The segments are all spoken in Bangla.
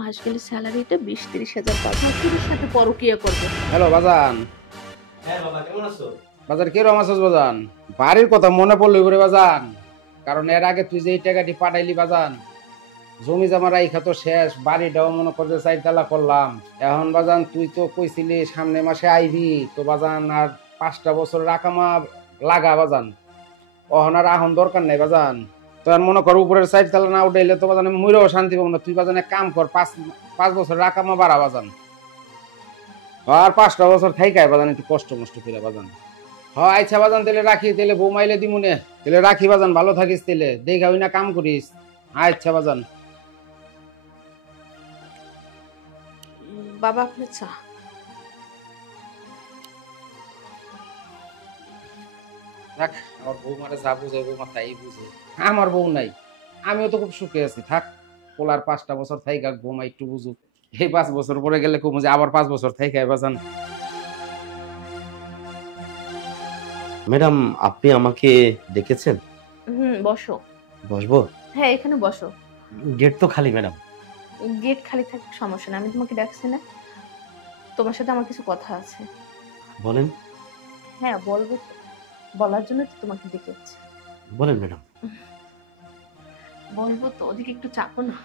মাস গেলে স্যালারিটা 20-30 হাজার পাবো, তোর সাথে পরকিয়া করবো। হ্যালো বাজান। হ্যাঁ বাবা, কেমন আছো? বাজার কিরকম আছিস বাজান? বাড়ির কথা মনে পড়লো করে বাজান, কারণ এর আগে তুই যে এই টাকাটি পাঠাইলি বাজান, জমি জমা রাইখা তো শেষ, বাড়িটাও মনে করতে 4 তালা করলাম। এখন বাজান তুই তো কইছিলি সামনে মাসে আইবি, তো বাজান আর 5টা বছর রাখামা লাগা বাজান, অহন আর আহন দরকার নাই বাজান। তো আর মনে কর উপরের 4 তালা না উঠাইলে তো বাজান মইরাও শান্তি পাবো না। তুই বাজান এক কাম কর, 5 বছর রাখামা বাড়া বাজান, আর 5টা বছর থাইকায় বাজান একটু কষ্ট মষ্ট করে বাজান। হ্যাঁ আচ্ছা বাজান, তাহলে রাখি, তাহলে বউ মাইলে দিমুনে, তাহলে রাখি বাজান, ভালো থাকিস, তাহলে দেখা হই না কাম করিস। আচ্ছা বাজান। বাবা আপনার চা। থাক, আমার বউ মারে যা বুঝে বউ তাই বুঝে, আমার বউ নাই, আমিও তো খুব সুখে আছি। থাক, পোলার 5টা বছর থাইকা বৌমা একটু বুঝুক, এই 5 বছর পরে গেলে খুব যে আবার 5 বছর থাইকায় বাজান। ম্যাডাম, আপনি আমাকে ডেকেছেন? বসো। বসবো? হ্যাঁ এখানে বসো। গেট তো খালি ম্যাডাম। গেট খালি থাক, সমস্যা না, আমি তোমাকে ডাকছি না, তোমার সাথে আমার কিছু কথা আছে। বলেন। হ্যাঁ বলবো তো, বলার জন্য তো তোমাকে ডেকেছি। বলেন ম্যাডাম। বলবো তো, ওদিকে একটু চাপো না।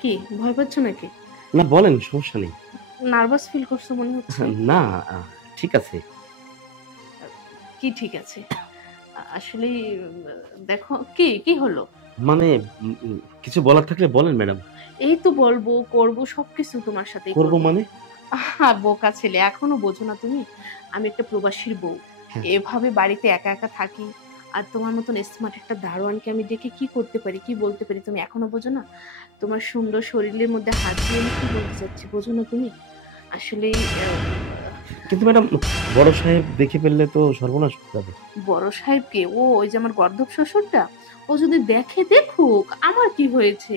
কি ভয় পাচ্ছ নাকি? না বলেন, সমস্যা নেই। নার্ভাস ফিল করছো মনে হচ্ছে। না, ঠিক আছে। কি ঠিক আছে? আসলে দেখো, কি কি হলো? মানে কিছু বলার থাকলে বলেন ম্যাডাম। এই তো বলবো, করবো, সবকিছু তোমার সাথে করবো মানে? বোকা ছেলে, এখনো বোঝো না তুমি? আমি একটা প্রবাসীর বউ, হ্যাঁ। এভাবে বাড়িতে একা একা থাকি, আর তোমার মতন স্মার্ট একটা দারোয়ানকে আমি দেখে কি করতে পারি, কি বলতে পারি, তুমি এখনো বোঝো না? তোমার সুন্দর শরীরের মধ্যে হাত দিয়ে আমি কি বলতে চাচ্ছি, বোঝো না তুমি? আসলে কিন্তু ম্যাডাম, বড় সাহেব দেখে ফেললে তো সর্বনাশ হয়ে যাবে। বড় সাহেবকে? ওই যে আমার গর্দভ শ্বশুরটা, ও যদি দেখে দেখুক, আমার কি হয়েছে?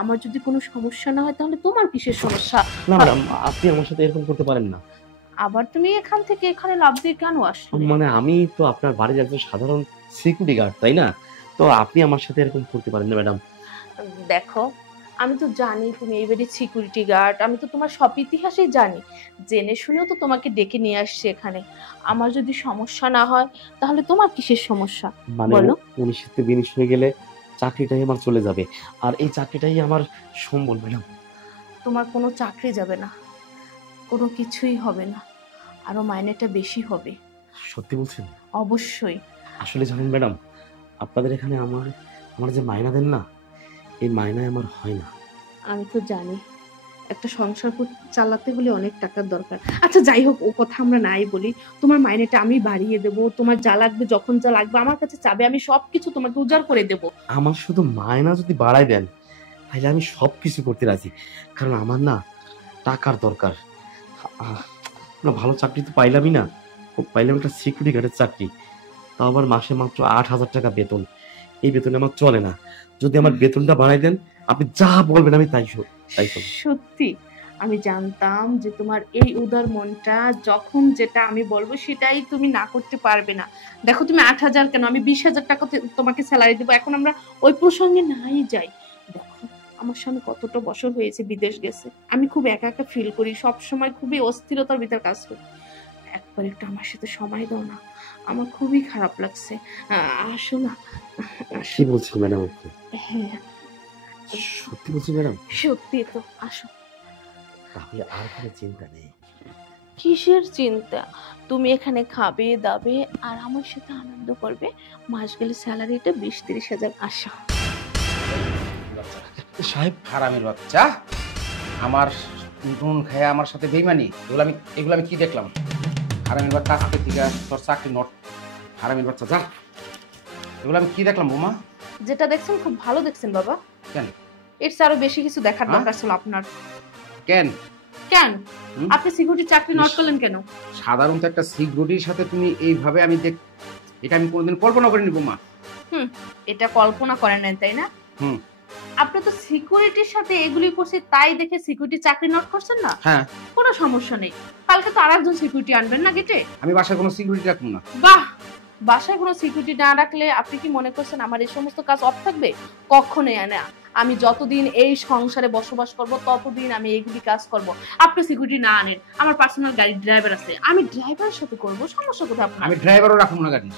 আমার যদি কোনো সমস্যা না হয় তাহলে তোমার কিসের সমস্যা? না ম্যাডাম, আপনি আমার সাথে এরকম করতে পারেন না। আবার তুমি এখান থেকে এখানে লাফ দিয়ে কেন আসলে? মানে আমি তো আপনার বাড়ির একজন সাধারণ সিকিউরিটি গার্ড, তাই না? তো আপনি আমার সাথে এরকম করতে পারেন না ম্যাডাম। দেখো, আমি তো জানি তুমি এই বাড়ির সিকিউরিটি গার্ড, আমি তো তোমার সব ইতিহাসই জানি, জেনে শুনেও তো তোমাকে ডেকে নিয়ে আসছি এখানে। আমার যদি সমস্যা না হয় তাহলে তোমার কিসের সমস্যা মানে বলো? 19 বিনিশ হয়ে গেলে চাকরিটাই আমার চলে যাবে, আর এই চাকরিটাই আমার সম্বল ম্যাডাম। তোমার কোনো চাকরি যাবে না, কোনো কিছুই হবে না, আরো মাইনেটা বেশি হবে। সত্যি বলছেন? অবশ্যই। আসলে জানেন ম্যাডাম, আপনাদের এখানে আমার আমার যে মাইনা দেন না, এই মাইনায় আমার হয় না। আমি তো জানি, একটা সংসার চালাতে হলে অনেক টাকার দরকার। আচ্ছা যাই হোক, ও কথা আমরা নাই বলি। তোমার মাইনেটা আমি বাড়িয়ে দেবো, তোমার যা লাগবে যখন যা লাগবে আমার কাছে চাবে, আমি সবকিছু তোমাকে উজাড় করে দেবো। আমার শুধু মায়না যদি বাড়ায় দেন তাহলে আমি সবকিছু করতে রাজি, কারণ আমার না টাকার দরকার। আহ, না ভালো চাকরি তো পাইলামই না, পাইলাম একটা সিকিউরিটি গার্ডের চাকরি, তাও আবার মাসে মাত্র 8,000 টাকা বেতন। এই বেতনে আমার চলে না। যদি আমার বেতনটা বাড়াই দেন, আপনি যা বলবেন আমি তাই তাই করব। সত্যি আমি জানতাম যে তোমার এই উদার মনটা, যখন যেটা আমি বলবো সেটাই তুমি না করতে পারবে না। দেখো, তুমি 8,000 কেন, আমি 20,000 টাকা তোমাকে স্যালারি দেবো। এখন আমরা ওই প্রসঙ্গে নাই যাই। দেখো, আমার স্বামী কতটা বছর হয়েছে বিদেশ গেছে, আমি খুব একা একা ফিল করি, সব সময় খুবই অস্থিরতার ভিতর কাজ করি। একবার একটু আমার সাথে সময় দাও না, আমার খুবই খারাপ লাগছে। আসো না। কি বলছেন ম্যাডাম আপনি? হ্যাঁ সত্যি বলছেন ম্যাডাম? সত্যি তো, আসো। তাহলে আর কোনো চিন্তা নেই। কিসের চিন্তা? তুমি এখানে খাবে দাবে আর আমার সাথে আনন্দ করবে। মাস গেলে স্যালারিটা 20-30 হাজার। আসো। সাহেব হারামির বাচ্চা, আমার নুন খায় আমার সাথে বেইমানি, এগুলো আমি কি দেখলাম? হারামির বাচ্চা, আজকে থেকে তোর চাকরি নট। হারামির বাচ্চা যা, এগুলো আমি কি দেখলাম বৌমা? যেটা দেখছেন খুব ভালো দেখছেন বাবা। কেন? এর চেয়ে আরো বেশি কিছু দেখার হ্যাঁ? দরকার ছিল আপনার। কেন? কেন হুম? আপনি সিকিউরিটি চাকরি নট করলেন কেন? সাধারণত একটা সিকিউরিটির সাথে তুমি এইভাবে এটা আমি কোনোদিন কল্পনা করিনি বৌমা। এটা কল্পনা করেন নাই তাই না? হুম। আপনি তো সিকিউরিটির সাথে এগুলি করছে তাই দেখে সিকিউরিটি চাকরি নট করছেন না? হ্যাঁ। কোনো সমস্যা নেই, কালকে তো আরেকজন সিকিউরিটি আনবেন না গেটে। আমি বাসায় কোনো সিকিউরিটি রাখবো না। বাহ, বাসায় কোনো সিকিউরিটি না রাখলে আপনি কি মনে করছেন আমার এই সমস্ত কাজ অফ থাকবে? কখনোই না। আমি যতদিন এই সংসারে বসবাস করব ততদিন আমি এইগুলি কাজ করব। আপনি সিকিউরিটি না আনেন, আমার পার্সোনাল গাড়ির ড্রাইভার আছে, আমি ড্রাইভারের সাথে করব, সমস্যা কোথায় আপনার? আমি ড্রাইভারও রাখবো না গাড়ি।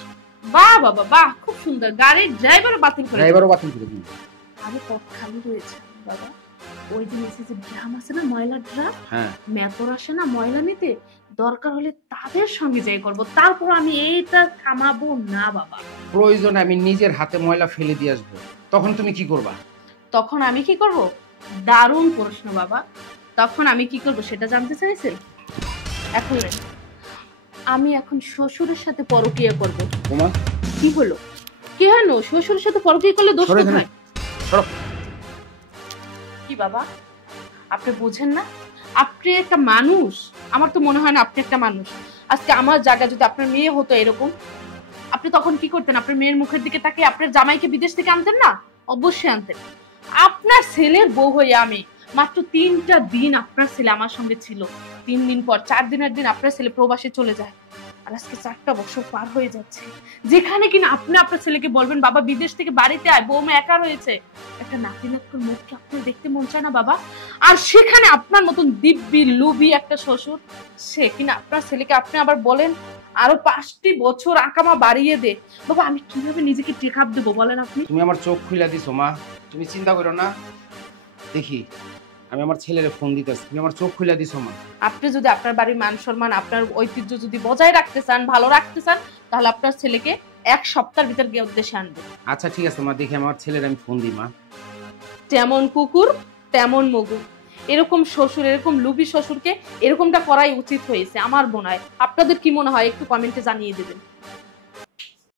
বাহ বাবা বাহ, খুব সুন্দর, গাড়ির ড্রাইভারও বাতিল করে ড্রাইভারও বাতিল করে দিন। আরে পথ খালি রয়েছে বাবা। ওই দিন এসে যে ড্রাম আছে না, ময়লার ড্রাম, হ্যাঁ মেতর আসে না ময়লা নিতে, দরকার হলে তাদের সঙ্গে যাই করব, তারপর আমি এইটা থামাবো না বাবা। প্রয়োজনে আমি নিজের হাতে ময়লা ফেলে দিয়ে আসবো, তখন তুমি কি করবা? তখন আমি কি করব? দারুণ প্রশ্ন বাবা। তখন আমি কি করব সেটা জানতে চাইছেন? এখন আমি এখন শ্বশুরের সাথে পরকীয়া করব। ওমা, কি হলো? কি হলো? শ্বশুরের সাথে পরকীয়া করলে দোষ সরে যান। কোথায়? সরো। কি বাবা, আপনি বুঝেন না? আপনি একটা মানুষ, আমার তো মনে হয় না আপনি একটা মানুষ। আজকে আমার জায়গায় যদি আপনার মেয়ে হতো এরকম, আপনি তখন কি করতেন? আপনার মেয়ের মুখের দিকে তাকিয়ে আপনার জামাইকে বিদেশ থেকে আনতেন না? অবশ্যই আনতেন। আপনার ছেলের বউ হয়ে আমি মাত্র 3টা দিন আপনার ছেলে আমার সঙ্গে ছিল, 3 দিন পর 4 দিনের দিন আপনার ছেলে প্রবাসে চলে যায়, আর আজকে 4টা বছর পার হয়ে যাচ্ছে, যেখানে কিনা আপনি আপনার ছেলেকে বলবেন বাবা বিদেশ থেকে বাড়িতে আয়, বৌমা একা রয়েছে, একটা নাতি নাতকুর মুখকে আপনার দেখতে মন চায় না বাবা? আর সেখানে আপনার মতন দিব্যি লুবি একটা শ্বশুর, সে কিনা আপনার ছেলেকে আপনি আবার বলেন আরো 5টি বছর আকামা বাড়িয়ে দে। বাবা আমি কিভাবে নিজেকে টেক আপ দেবো বলেন আপনি? তুমি আমার চোখ খুলে দিছো মা, তুমি চিন্তা করো না। দেখি আমি আমার ছেলেরে ফোন দিতেছি, তুমি আমার চোখ খুলে দিছো মা। আপনি যদি আপনার বাড়ির মান সম্মান, আপনার ঐতিহ্য যদি বজায় রাখতে চান, ভালো রাখতে চান, তাহলে আপনার ছেলেকে 1 সপ্তাহের ভিতর গিয়ে দেশে আনবে। আচ্ছা ঠিক আছে মা, দেখি আমার ছেলের আমি ফোন দিই মা। যেমন কুকুর তেমন মগু, এরকম শ্বশুর, এরকম লুবি শ্বশুরকে এরকমটা করাই উচিত হয়েছে আমার মনে হয়। আপনাদের কি মনে হয় একটু কমেন্টে জানিয়ে দেবেন।